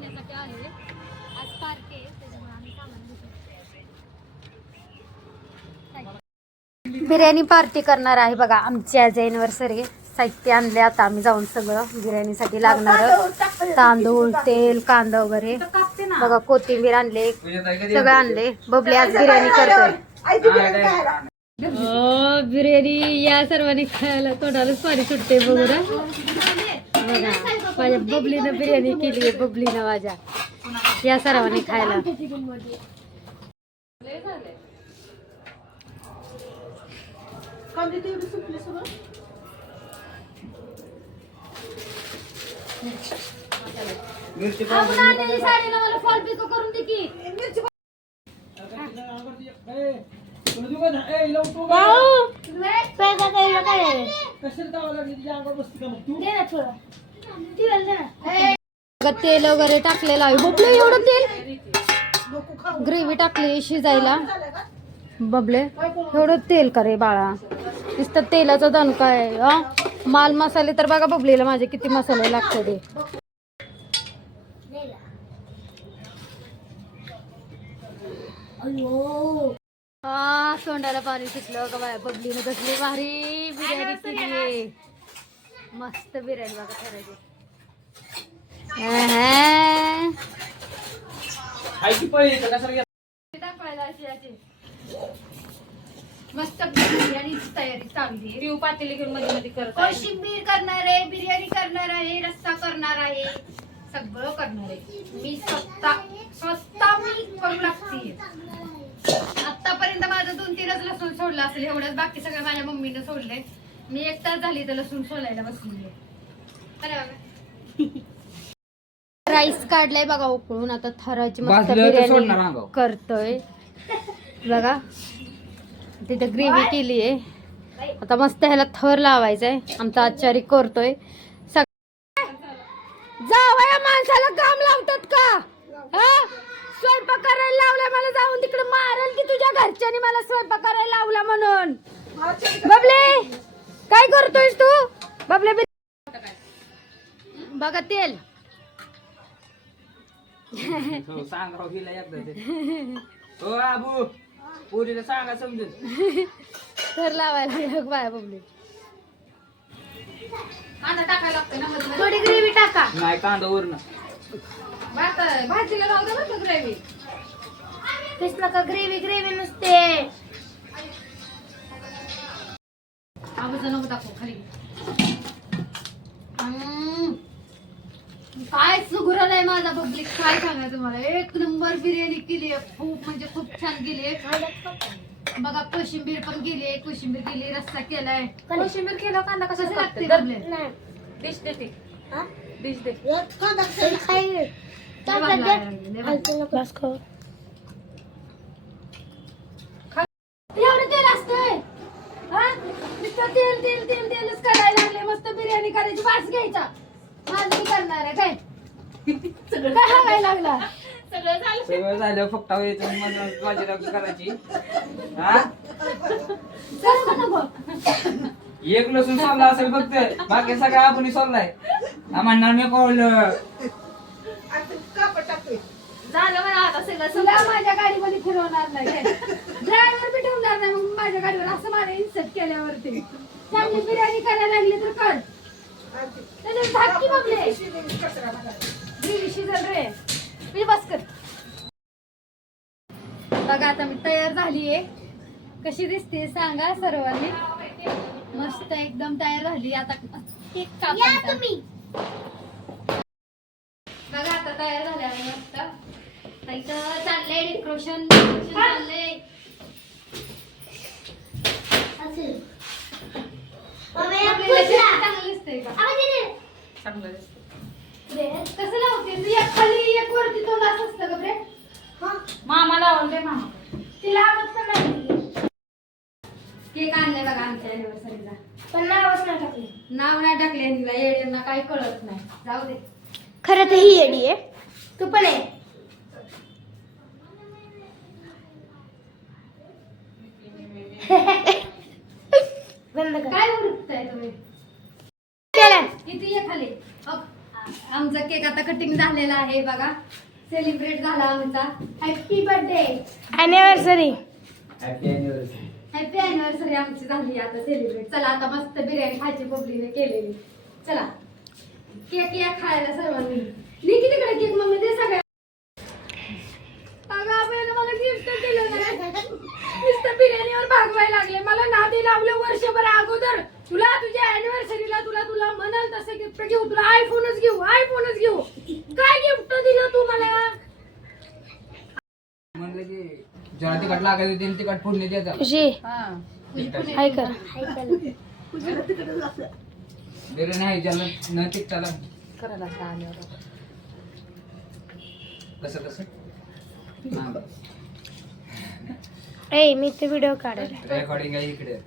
करण्यासाठी आलोय. आज पार्टी आहे त्याच्यामुळे आम्ही सामान घेतो. बिर्याणी पार्टी करणार आहे बघा. आमची आज एनिव्हर्सरी. साहित्य आणले आता आम्ही जाऊन सगळं बिर्याणीसाठी लागणार तांदूळ, तेल, कांदा वगैरे बघा. कोथिंबीर आणले, सगळं आणले. बबली आज बिर्याणी करतोय. बिर्याणी या सर्वांनी खायला तोंडालाच पाणी सुटते बघू ना. बघा माझ्या बबलीनं बिर्याणी केली आहे. बबलीनं माझ्या या सर्वांनी खायला. साडीला मला फॉल पिको करून दे की. तेल वगैरे टाकलेलं आहे. बबले एवढं तेल. ग्रेव्ही टाकली शिजायला. बबले एवढं तेल करे बाळा. नुसतं तेलाचा दणका आहे. माल मसाले तर बघा बबलीला माझे किती मसाले लागतात ते. सोंडाला पाणी सुटलं का बाय. बबलीने कसली भारी बिर्याणी केली. मस्त बिर्याणी बघा करायची. मस्त बिर्याणीची तयारी चालली. पातेली घेऊन मध्ये मध्ये करतो. कोशिंबीर करणार आहे, बिर्याणी करणार आहे, रस्सा करणार आहे, सगळं करणार आहे. मी स्वतः मी करू लागते. आतापर्यंत माझं 2-3च लसूण सोडलं असेल एवढंच. बाकी सगळं माझ्या मम्मीने सोडलंय. मी 1 तास झाली तर लसूण सोलायला बसली. राईस काढलाय बघा उकळून. आता थराची मस्त बिर्याणी करतोय बघा. तिथे ग्रेव्ही केली आहे. आता मस्त ह्याला थर लावायचंय. आमचा आचारी करतोय. जावया माणसाला काम लावतात का? स्वयंपाक करायला लावलाय मला. जाऊन तिकडे मारल की तुझ्या घरच्यानी मला स्वयंपाक करायला लावला म्हणून. बबले काय करतोयस तू? बबले बघा तेल. सांग राव हिला एकदा ते. हो आबू पोरीला सांगा समजून. तर लावायला बाय बबले. कांदा टाकायला लागतोय ना. थोडी ग्रेव्ही टाका. नाही कांदा वरण भाजीला राहू दे ना ग्रेव्ही. तेच नका ग्रेव्ही नुसते. आवाज नको टाकू खाली. काय सुगरण आहे माझा बबली. काय सांगायचं तुम्हाला. 1 नंबर बिर्याणी केली आहे. खूप म्हणजे खूप छान केली आहे बघा. कोशिंबीर पण केली. कोशिंबीर केली, रस्सा केलाय. कोशिंबीर केलं कांदा कसा लागते बबले. डिश दे ती. डिश दे. एवढं तेल असतंय. तेल तेल तेल तेलच करायला लागले. मस्त बिर्याणी करायची. वास घ्यायचा. माझं करणार आहे काय. काय हवायला लागला. सगळं झालं. फक्त भाजी करायची. एक लसूण सोडला असेल फक्त. बाकी सगळं आपण सोडलाय. म्हणणार मी कळलं झालं मला. आता सगळं माझ्या गाडीमध्ये फिरवणार नाही. ड्रायव्हर बी ठेवणार नाही मग माझ्या गाडीवर. असं मला इन्सर्ट केल्यावरती चांगली बिर्याणी करायला लागली तर कर. धाकी बबले शिजल रे. मी बस कर. बघा आता मी तयार झालीये. कशी दिसते सांगा सर्वांनी. मस्त एकदम तयार झाली. आता केक कापायचा. बघा आता तयार झाल्या मस्त. इथं चाललंय डेकोरेशन चाललंय. चांगलं दिसतंय का? चांगलं दिसतं. कसं लावते तू. एक खाली एक वरती तोंड असं असतं का बरे. मामा लावलं ते मामा. तिला आवडत पण नाही. केक आणलाय बघा आमच्या अॅनिव्हर्सरीला. पण नावच नाही टाकले. नाव नाही टाकले. येड्यांना काही कळत नाही. जाऊ दे. खरं तर ही येडी आहे. तू पण आहे. काय उडताय तुम्ही. किती ये खाली. आमचा केक आता कटिंग झालेला आहे बघा. सेलिब्रेट झाला आमचा. Happy birthday, anniversary. Happy anniversary. Happy anniversary आमची झाली आता सेलिब्रेट. चला आता मस्त बिर्याणी खायची पब्लिकने केलेली. चला केक या खायला सर्वांनी. मी तिकडे केक मम्मी दे सगळ्या. अगं आपण मला गिफ्ट दिलं नाही. नुसतं बिर्याणीवर भागवायला लागले. मला नादी लावलं वर्षभर अगोदर. तुला तुझ्या अॅनिव्हर्सरीला तुला म्हणाल तसं गिफ्ट घेऊ. तुला आयफोनच घेऊ. काय गिफ्ट दिलं तू मला? म्हणलं की ज्याला तिकट लागायचं त्यांनी तिकट फोडणी द्यायचा. खुशी हाय कर. बिर्याणी आहे ज्याला न तिकटाला कसं ए मी ते व्हिडिओ काढायला. रेकॉर्डिंग आहे इकडे.